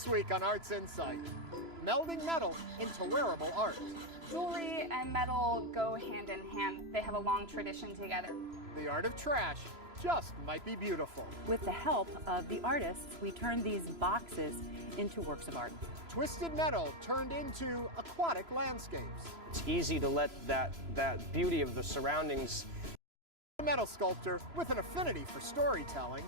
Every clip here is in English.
This week on Arts InSight, melding metal into wearable art. Jewelry and metal go hand in hand. They have a long tradition together. The art of trash just might be beautiful. With the help of the artists, we turn these boxes into works of art. Twisted metal turned into aquatic landscapes. It's easy to let that beauty of the surroundings. A metal sculptor with an affinity for storytelling.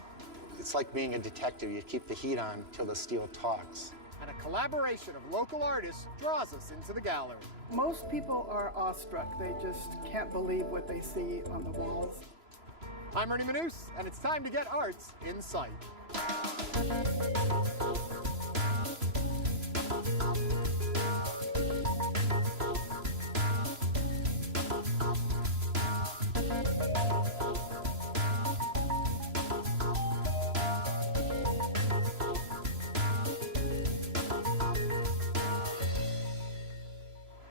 It's like being a detective. You keep the heat on till the steel talks. And a collaboration of local artists draws us into the gallery. Most people are awestruck. They just can't believe what they see on the walls. I'm Ernie Manous, and it's time to get Arts InSight.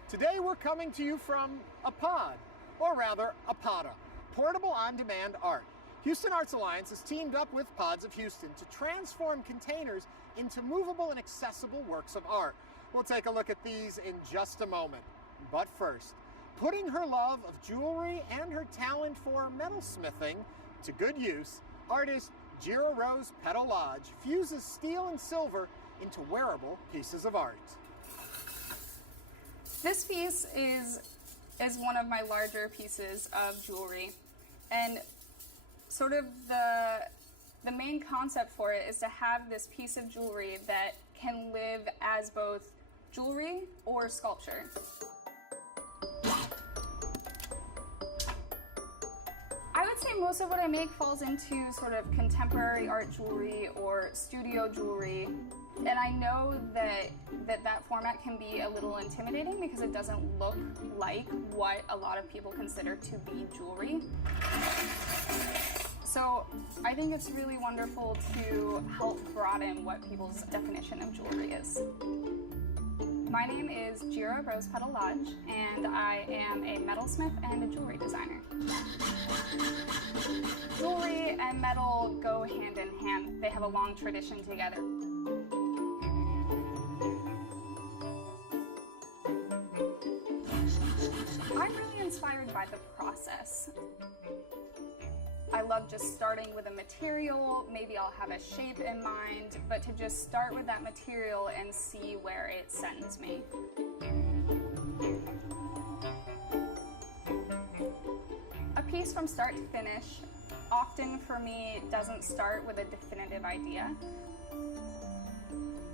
Today we're coming to you from a pod, or rather a PODA, Portable On-Demand Art. Houston Arts Alliance has teamed up with Pods of Houston to transform containers into movable and accessible works of art. We'll take a look at these in just a moment. But first, putting her love of jewelry and her talent for metalsmithing to good use, artist Jera Rose Petal Lodge fuses steel and silver into wearable pieces of art. This piece is one of my larger pieces of jewelry, and sort of the main concept for it is to have this piece of jewelry that can live as both jewelry or sculpture. I would say most of what I make falls into sort of contemporary art jewelry or studio jewelry. And I know that format can be a little intimidating because it doesn't look like what a lot of people consider to be jewelry. So I think it's really wonderful to help broaden what people's definition of jewelry is. My name is Jera Rose Petal Lodge, and I am a metalsmith and a jewelry designer. Jewelry and metal go hand in hand. They have a long tradition together. I'm really inspired by the process. I love just starting with a material. Maybe I'll have a shape in mind, but to just start with that material and see where it sends me. A piece from start to finish often for me doesn't start with a definitive idea.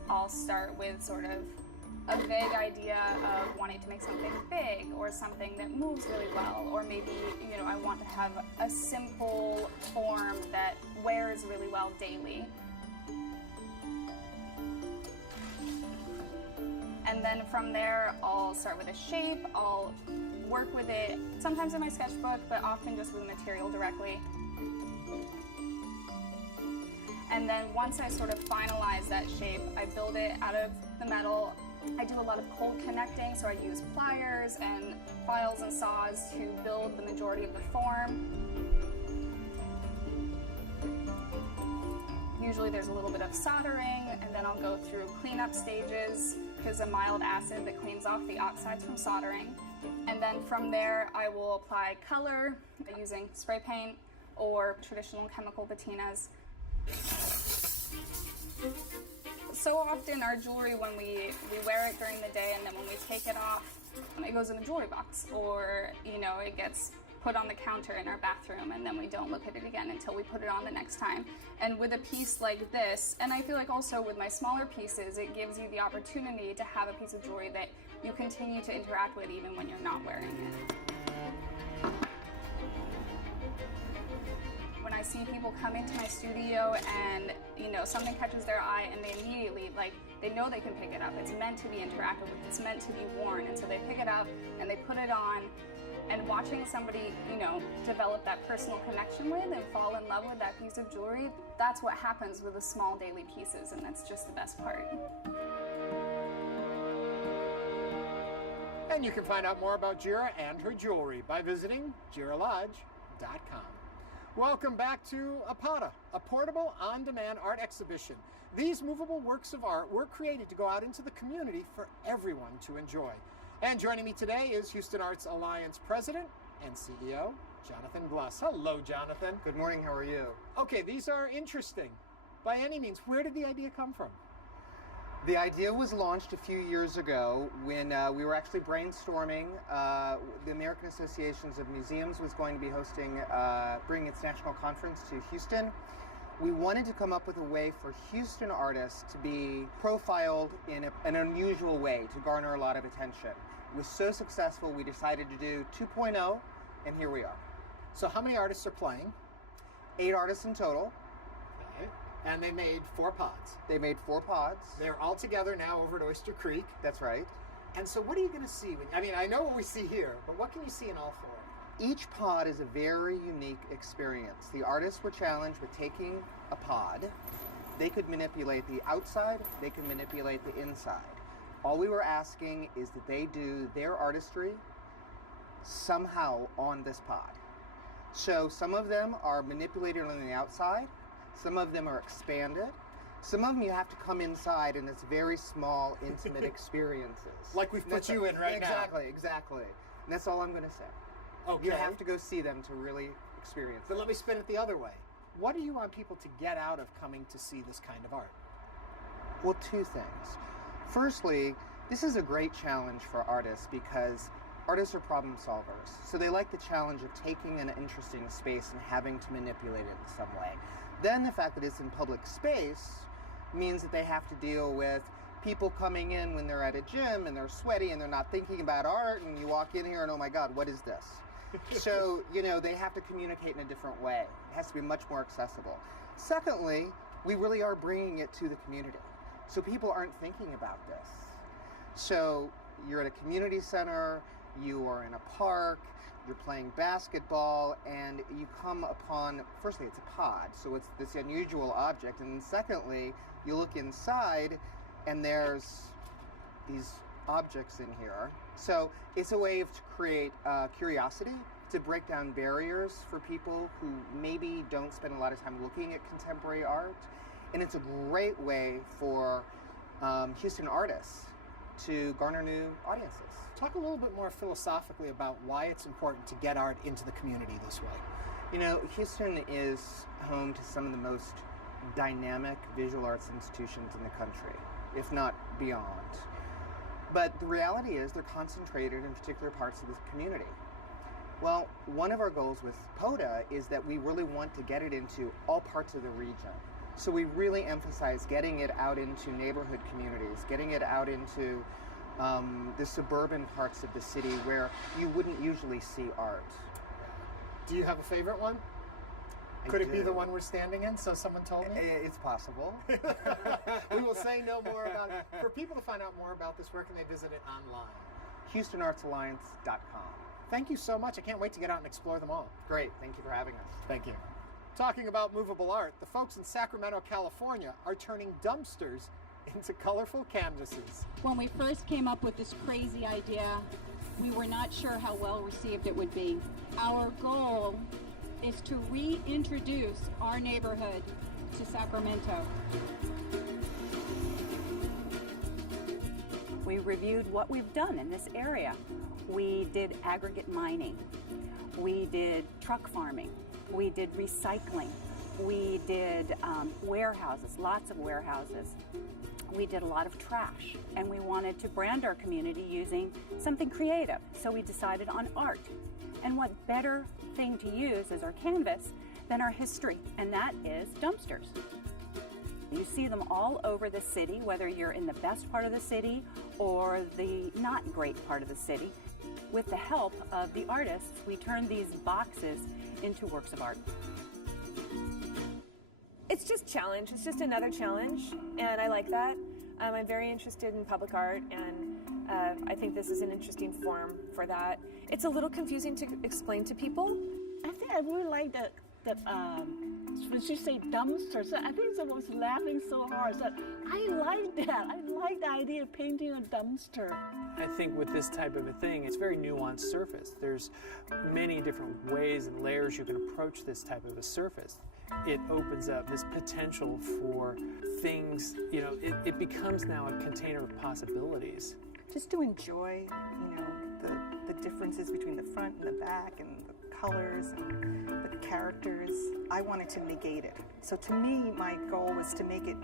I'll start with sort of a vague idea of wanting to make something big or something that moves really well, or maybe, I want to have a simple form that wears really well daily. And then from there, I'll start with a shape, I'll work with it, sometimes in my sketchbook, but often just with material directly. And then once I sort of finalize that shape, I build it out of the metal. I do a lot of cold connecting, so I use pliers and files and saws to build the majority of the form. Usually there's a little bit of soldering, and then I'll go through cleanup stages, which is a mild acid that cleans off the oxides from soldering. And then from there, I will apply color using spray paint or traditional chemical patinas. So often our jewelry, when we wear it during the day and then when we take it off, it goes in the jewelry box, or it gets put on the counter in our bathroom, and then we don't look at it again until we put it on the next time. And with a piece like this, and I feel like also with my smaller pieces, it gives you the opportunity to have a piece of jewelry that you continue to interact with even when you're not wearing it. When I see people come into my studio and something catches their eye and they immediately, they know they can pick it up. It's meant to be interacted with, it's meant to be worn, and so they pick it up and they put it on, and watching somebody, develop that personal connection with and fall in love with that piece of jewelry, that's what happens with the small daily pieces, and that's just the best part. And you can find out more about Jera and her jewelry by visiting jeralodge.com. Welcome back to APADA, a portable on-demand art exhibition. These movable works of art were created to go out into the community for everyone to enjoy. And joining me today is Houston Arts Alliance President and CEO, Jonathan Glass. Hello, Jonathan. Good morning, how are you? Okay, these are interesting. By any means, where did the idea come from? The idea was launched a few years ago when we were actually brainstorming. The American Associations of Museums was going to be hosting, bringing its national conference to Houston. We wanted to come up with a way for Houston artists to be profiled in an unusual way to garner a lot of attention. It was so successful, we decided to do 2.0, and here we are. So how many artists are playing? 8 artists in total. Okay. And they made 4 pods. They made 4 pods. They're all together now over at Oyster Creek. That's right. And so what are you going to see? I mean, I know what we see here, but what can you see in all 4? Each pod is a very unique experience. The artists were challenged with taking a pod. They could manipulate the outside, they could manipulate the inside. All we were asking is that they do their artistry somehow on this pod. So some of them are manipulated on the outside, some of them are expanded, some of them you have to come inside and it's very small, intimate experiences. Like we've put you in right now. Exactly. And that's all I'm going to say. Okay. You have to go see them to really experience it. But let me spin it the other way. What do you want people to get out of coming to see this kind of art? Well, 2 things. Firstly, this is a great challenge for artists because artists are problem solvers. So they like the challenge of taking an interesting space and having to manipulate it in some way. Then the fact that it's in public space means that they have to deal with people coming in when they're at a gym and they're sweaty and they're not thinking about art, and you walk in here and, oh my God, what is this? So, they have to communicate in a different way. It has to be much more accessible. Secondly, we really are bringing it to the community. So people aren't thinking about this. So you're at a community center, you are in a park, you're playing basketball, and you come upon, firstly, it's a pod, so it's this unusual object, and then secondly, you look inside, and there's these objects in here. So it's a way to create curiosity, to break down barriers for people who maybe don't spend a lot of time looking at contemporary art. And it's a great way for Houston artists to garner new audiences. Talk a little bit more philosophically about why it's important to get art into the community this way. Houston is home to some of the most dynamic visual arts institutions in the country, if not beyond. But the reality is they're concentrated in particular parts of the community. Well, one of our goals with POTA is that we really want to get it into all parts of the region. So we really emphasize getting it out into neighborhood communities, getting it out into the suburban parts of the city where you wouldn't usually see art. Do you have a favorite one? Could it be the one we're standing in, so someone told me? It's possible. We will say no more about it. For people to find out more about this, where can they visit it online? HoustonArtsAlliance.com. Thank you so much. I can't wait to get out and explore them all. Great. Thank you for having us. Thank you. Talking about movable art, the folks in Sacramento, California are turning dumpsters into colorful canvases. When we first came up with this crazy idea, we were not sure how well received it would be. Our goal is to reintroduce our neighborhood to Sacramento. We reviewed what we've done in this area. We did aggregate mining. We did truck farming. We did recycling. We did warehouses, lots of warehouses. We did a lot of trash, and we wanted to brand our community using something creative, so we decided on art. And what better thing to use as our canvas than our history, and that is dumpsters. You see them all over the city, whether you're in the best part of the city or the not great part of the city. With the help of the artists, we turn these boxes into works of art. It's just challenge. It's just another challenge, and I like that. I'm very interested in public art, and I think this is an interesting form for that. It's a little confusing to explain to people. I think I really like the when she said dumpsters, I think I was laughing so hard. So I like that. I like the idea of painting a dumpster. I think with this type of a thing, it's a very nuanced surface. There's many different ways and layers you can approach this type of a surface. it opens up this potential for things, you know, it becomes now a container of possibilities. Just to enjoy, you know, the differences between the front and the back and the colors and the characters. I wanted to negate it. So to me, my goal was to make it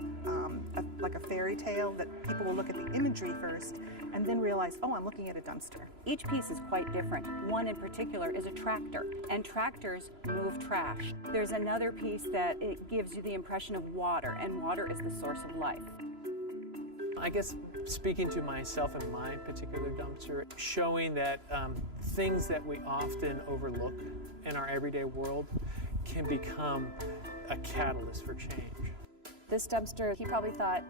like a fairy tale, that people will look at the imagery first and then realize, oh, I'm looking at a dumpster. Each piece is quite different. One in particular is a tractor, and tractors move trash. There's another piece that it gives you the impression of water, and water is the source of life. I guess speaking to myself and my particular dumpster, showing that things that we often overlook in our everyday world can become a catalyst for change. This dumpster, he probably thought,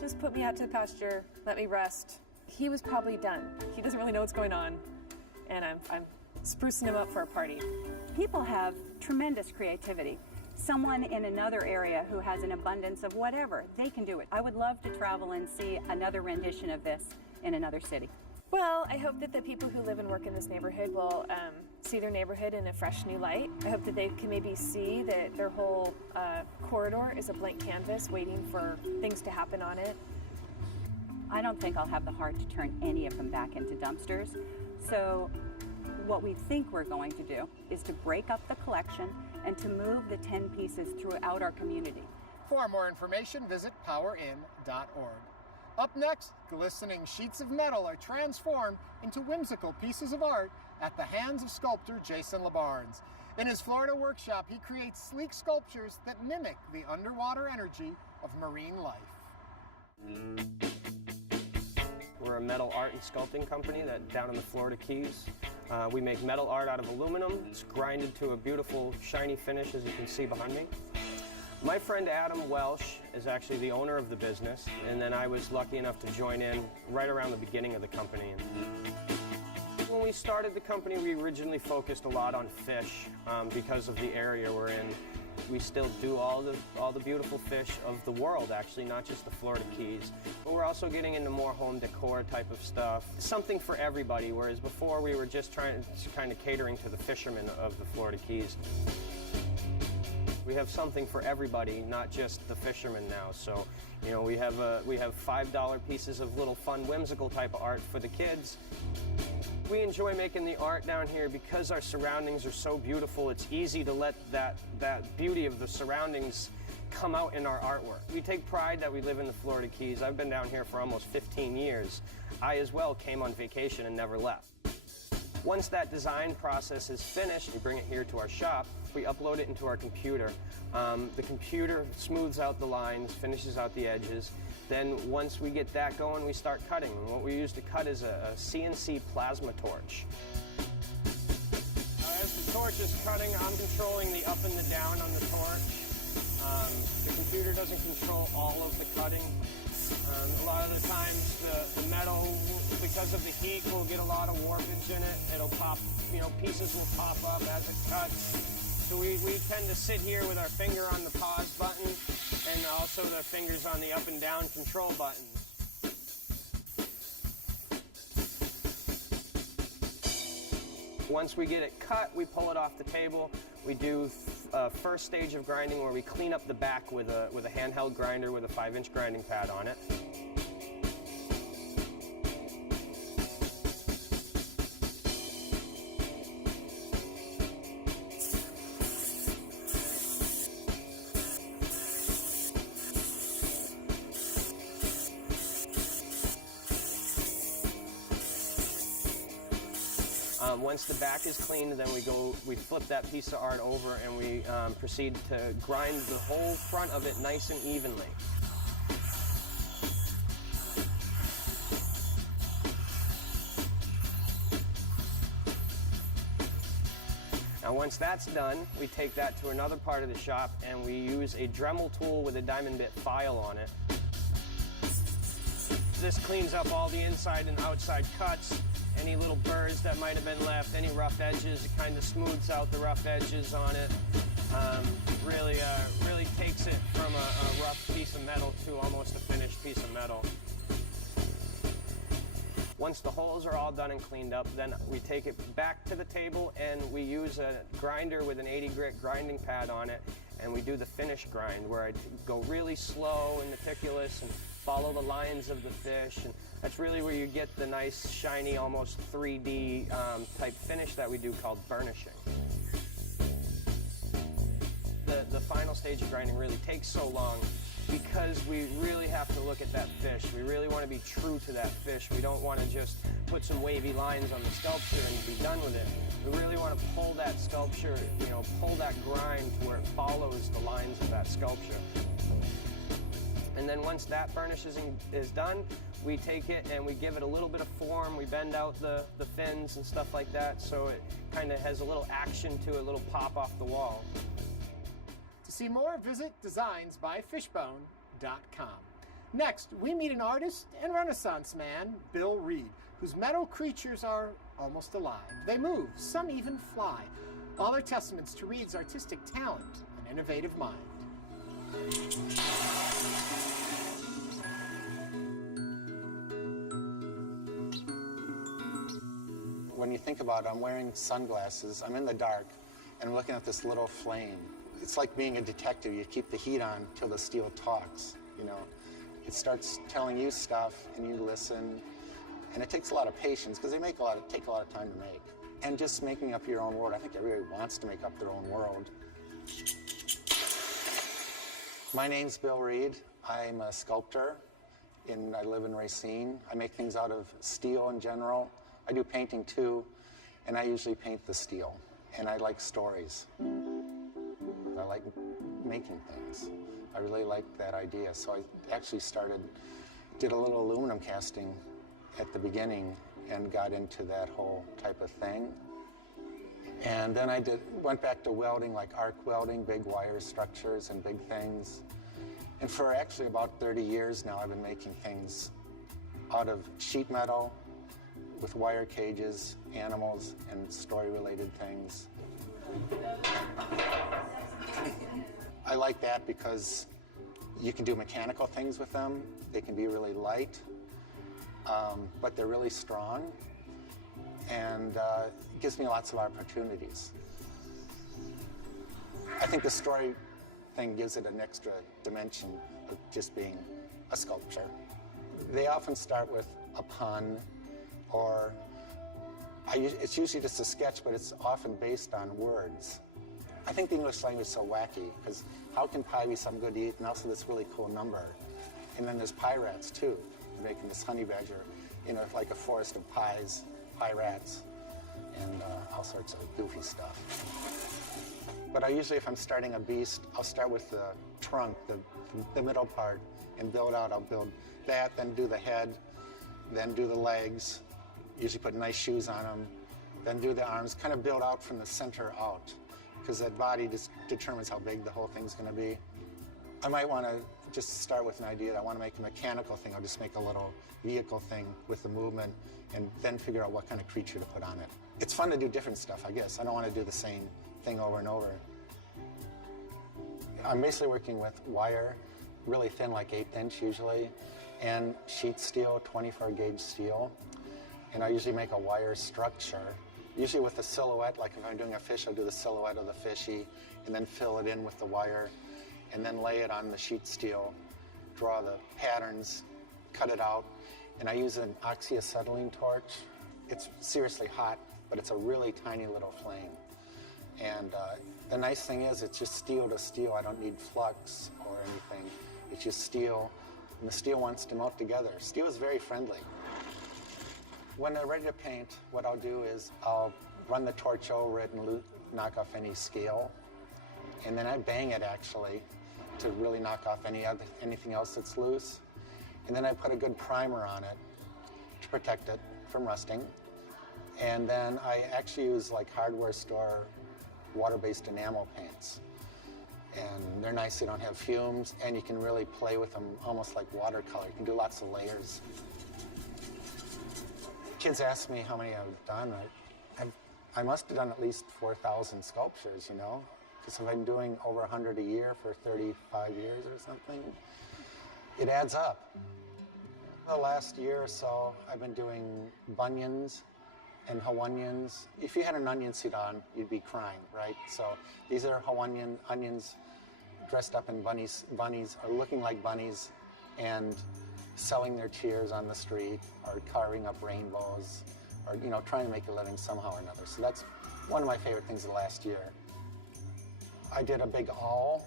just put me out to the pasture, let me rest. He was probably done. He doesn't really know what's going on, and I'm sprucing him up for a party. People have tremendous creativity. Someone in another area who has an abundance of whatever, they can do it. I would love to travel and see another rendition of this in another city. Well, I hope that the people who live and work in this neighborhood will see their neighborhood in a fresh new light. I hope that they can maybe see that their whole corridor is a blank canvas waiting for things to happen on it. I don't think I'll have the heart to turn any of them back into dumpsters. So what we think we're going to do is to break up the collection and to move the 10 pieces throughout our community. For more information, visit powerin.org. Up next, glistening sheets of metal are transformed into whimsical pieces of art at the hands of sculptor Jason LaBarnes. In his Florida workshop, he creates sleek sculptures that mimic the underwater energy of marine life. We're a metal art and sculpting company down in the Florida Keys. We make metal art out of aluminum. It's grinded to a beautiful, shiny finish, as you can see behind me. My friend Adam Welsh is actually the owner of the business, and then I was lucky enough to join in right around the beginning of the company. When we started the company, we originally focused a lot on fish because of the area we're in. We still do all the beautiful fish of the world, actually, not just the Florida Keys. But we're also getting into more home decor type of stuff. Something for everybody, whereas before we were just kind of catering to the fishermen of the Florida Keys. We have something for everybody, not just the fishermen now. So, you know, we have $5 pieces of little fun, whimsical type of art for the kids. We enjoy making the art down here because our surroundings are so beautiful. It's easy to let that beauty of the surroundings come out in our artwork. We take pride that we live in the Florida Keys. I've been down here for almost 15 years. I as well came on vacation and never left. Once that design process is finished, we bring it here to our shop. We upload it into our computer. The computer smooths out the lines, finishes out the edges. Then once we get that going, we start cutting. And what we use to cut is a CNC plasma torch. As the torch is cutting, I'm controlling the up and the down on the torch. The computer doesn't control all of the cutting. A lot of the times the metal, because of the heat, will get a lot of warpage in it. It'll pop, you know, pieces will pop up as it cuts. So we tend to sit here with our finger on the pause button and also the fingers on the up and down control buttons. Once we get it cut, we pull it off the table. We do first stage of grinding where we clean up the back with a handheld grinder with a 5-inch grinding pad on it. Once the back is cleaned, then we flip that piece of art over and we proceed to grind the whole front of it nice and evenly. Now once that's done, we take that to another part of the shop and we use a Dremel tool with a diamond bit file on it. This cleans up all the inside and outside cuts. Any little burrs that might have been left, any rough edges, it kind of smooths out the rough edges on it. Really takes it from a rough piece of metal to almost a finished piece of metal. Once the holes are all done and cleaned up, then we take it back to the table and we use a grinder with an 80 grit grinding pad on it, and we do the finish grind where I go really slow and meticulous and follow the lines of the fish, and that's really where you get the nice, shiny, almost 3D type finish that we do called burnishing. The final stage of grinding really takes so long because we really have to look at that fish. We really want to be true to that fish. We don't want to just put some wavy lines on the sculpture and be done with it. We really want to pull that sculpture, you know, pull that grind to where it follows the lines of that sculpture. And then once that burnishing is done, we take it and we give it a little bit of form. We bend out the fins and stuff like that so it kind of has a little action to it, a little pop off the wall. To see more, visit designsbyfishbone.com. Next, we meet an artist and Renaissance man, Bill Reed, whose metal creatures are almost alive. They move, some even fly. All are testaments to Reed's artistic talent and innovative mind. When you think about it, I'm wearing sunglasses, I'm in the dark, and I'm looking at this little flame. It's like being a detective. You keep the heat on till the steel talks, you know. It starts telling you stuff, and you listen, and it takes a lot of patience because they take a lot of time to make. And just making up your own world. I think everybody wants to make up their own world. My name's Bill Reed. I'm a sculptor, and I live in Racine. I make things out of steel in general. I do painting too, and I usually paint the steel. And I like stories. I like making things. I really like that idea. So I actually did a little aluminum casting at the beginning and got into that whole type of thing. And then I went back to welding, like arc welding, big wire structures and big things. And for actually about 30 years now, I've been making things out of sheet metal with wire cages, animals, and story-related things. I like that because you can do mechanical things with them. They can be really light, but they're really strong, and it gives me lots of opportunities. I think the story thing gives it an extra dimension of just being a sculpture. They often start with a pun, or it's usually just a sketch, but it's often based on words. I think the English language is so wacky, because how can pie be some good to eat and also this really cool number? And then there's pie rats too, making this honey badger, you know, like a forest of pies, pie rats, and all sorts of goofy stuff. But usually if I'm starting a beast, I'll start with the trunk, the middle part, and build out. I'll build that, then do the head, then do the legs, usually put nice shoes on them, then do the arms, kind of build out from the center out, because that body just determines how big the whole thing's going to be. I might want to just start with an idea that I want to make a mechanical thing. I'll just make a little vehicle thing with the movement and then figure out what kind of creature to put on it. It's fun to do different stuff, I guess. I don't want to do the same thing over and over. I'm basically working with wire, really thin, like 1/8 inch usually, and sheet steel, 24 gauge steel. And I usually make a wire structure, usually with a silhouette. Like if I'm doing a fish, I'll do the silhouette of the fishy and then fill it in with the wire and then lay it on the sheet steel, draw the patterns, cut it out. And I use an oxyacetylene torch. It's seriously hot, but it's a really tiny little flame. And the nice thing is it's just steel to steel. I don't need flux or anything. It's just steel, and the steel wants to melt together. Steel is very friendly. When they're ready to paint, what I'll do is I'll run the torch over it and knock off any scale. And then I bang it, actually, to really knock off anything else that's loose. And then I put a good primer on it to protect it from rusting. And then I actually use like hardware store water-based enamel paints. And they're nice, they don't have fumes, and you can really play with them almost like watercolor. You can do lots of layers. Kids ask me how many I've done. I must have done at least 4,000 sculptures, you know, because I've been doing over 100 a year for 35 years or something. It adds up. The last year or so, I've been doing bunions and Hawaiians. If you had an onion suit on, you'd be crying, right? So these are Hawaiian onions dressed up in bunnies or looking like bunnies and selling their tears on the street or carving up rainbows or, you know, trying to make a living somehow or another. So that's one of my favorite things of the last year. I did a big owl,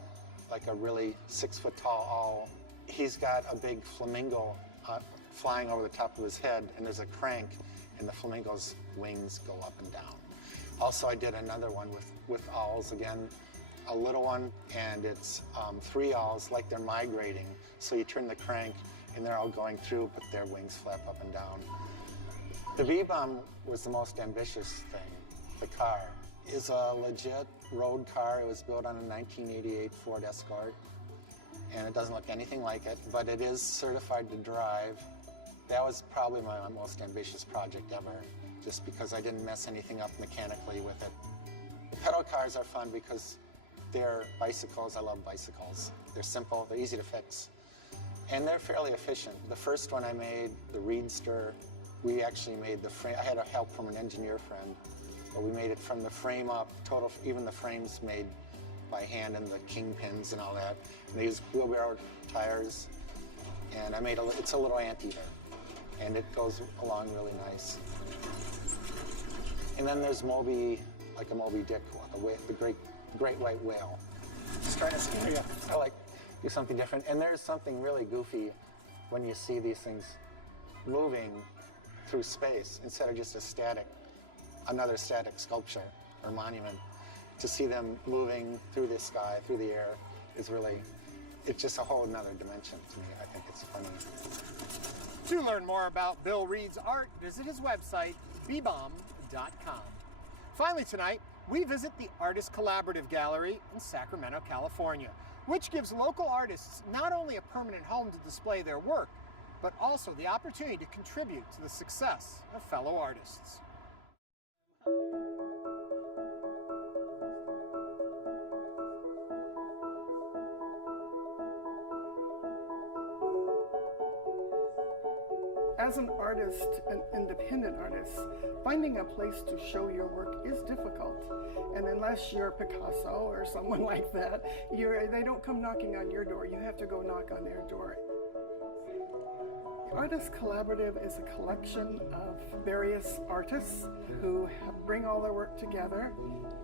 like a really 6-foot tall owl. He's got a big flamingo flying over the top of his head, and there's a crank, and the flamingo's wings go up and down. Also, I did another one with owls again, a little one, and it's 3 owls like they're migrating. So you turn the crank, and they're all going through, but their wings flap up and down. The bee-bomb was the most ambitious thing. The car is a legit road car. It was built on a 1988 Ford Escort, and it doesn't look anything like it, but it is certified to drive. That was probably my most ambitious project ever, just because I didn't mess anything up mechanically with it. The pedal cars are fun because they're bicycles. I love bicycles. They're simple, they're easy to fix, and they're fairly efficient. The first one I made, the Reedster, we actually made the frame. I had help from an engineer friend, but we made it from the frame up, total, even the frames made by hand and the kingpins and all that. And they used wheelbarrow tires, and I made it's a little anteater, and it goes along really nice. And then there's Moby, like a Moby Dick, the great white whale. Just trying to scare you. I like do something different. And there's something really goofy when you see these things moving through space instead of just another static sculpture or monument. To see them moving through the sky, through the air, is really, it's just a whole nother dimension to me. I think it's funny. To learn more about Bill Reed's art, visit his website, bbomb.com. Finally tonight, we visit the Artist Collaborative Gallery in Sacramento, California, which gives local artists not only a permanent home to display their work, but also the opportunity to contribute to the success of fellow artists. As an artist, an independent artist, finding a place to show your work is difficult. And unless you're Picasso or someone like that, they don't come knocking on your door. You have to go knock on their door. Artist Collaborative is a collection of various artists who bring all their work together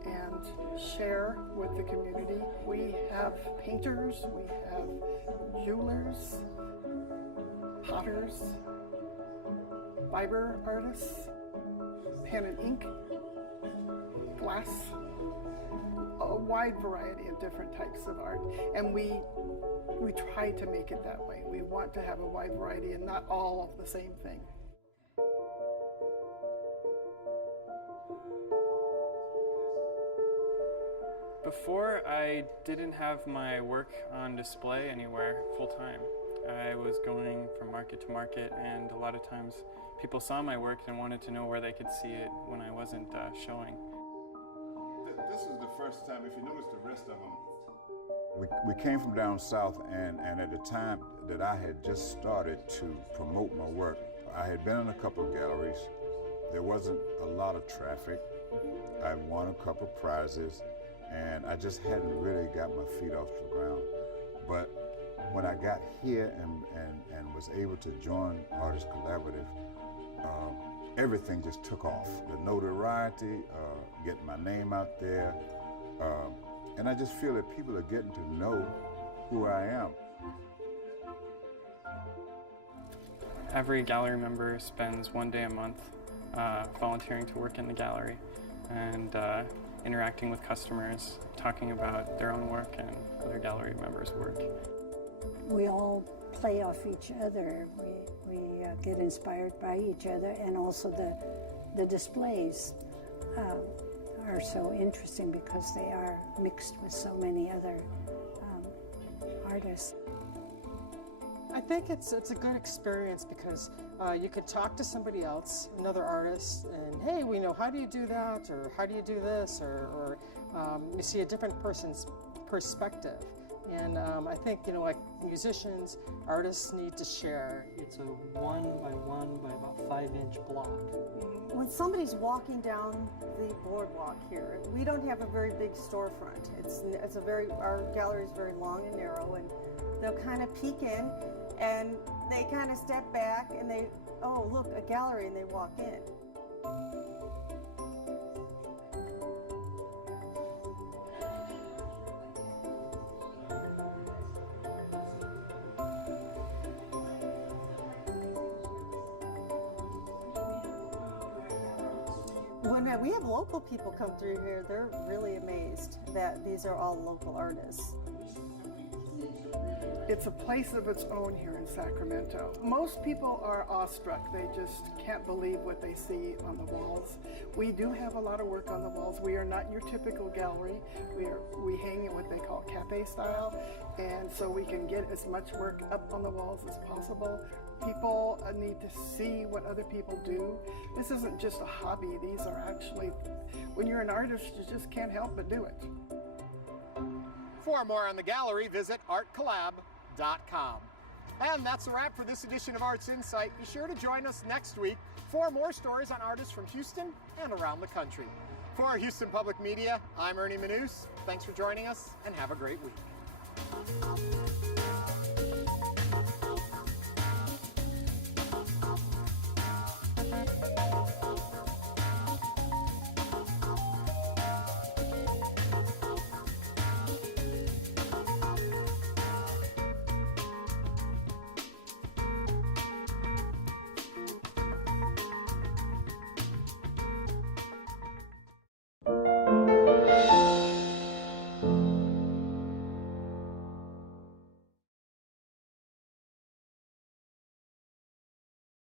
and share with the community. We have painters, we have jewelers, potters, fiber artists, pen and ink, glass, a wide variety of different types of art. And we try to make it that way. We want to have a wide variety and not all of the same thing. Before, I didn't have my work on display anywhere full-time. I was going from market to market, and a lot of times people saw my work and wanted to know where they could see it when I wasn't showing. This is the first time, if you notice the rest of them. We came from down south, and at the time that I had just started to promote my work, I had been in a couple of galleries. There wasn't a lot of traffic. I won a couple of prizes, and I just hadn't really got my feet off the ground. But when I got here and was able to join Artist Collaborative, everything just took off. The notoriety, getting my name out there, and I just feel that people are getting to know who I am. Every gallery member spends one day a month volunteering to work in the gallery and interacting with customers, talking about their own work and other gallery members' work. We all play off each other. We get inspired by each other, and also the displays are so interesting because they are mixed with so many other artists. I think it's a good experience because you could talk to somebody else, another artist, and hey, we know, how do you do that, or how do you do this, or you see a different person's perspective. And I think, like musicians, artists need to share. It's a 1 by 1 by about 5-inch block. When somebody's walking down the boardwalk here, we don't have a very big storefront. Our gallery is very long and narrow, and they'll kind of peek in, and they kind of step back, and oh, look, a gallery, and they walk in. When we have local people come through here, they're really amazed that these are all local artists. It's a place of its own here in Sacramento. Most people are awestruck. They just can't believe what they see on the walls. We do have a lot of work on the walls. We are not your typical gallery. We hang in what they call cafe style, and so we can get as much work up on the walls as possible. People need to see what other people do. This isn't just a hobby. These are actually, when you're an artist, you just can't help but do it. For more on the gallery, visit artcollab.com. And that's a wrap for this edition of Arts Insight. Be sure to join us next week for more stories on artists from Houston and around the country. For Houston Public Media, I'm Ernie Manous. Thanks for joining us, and have a great week.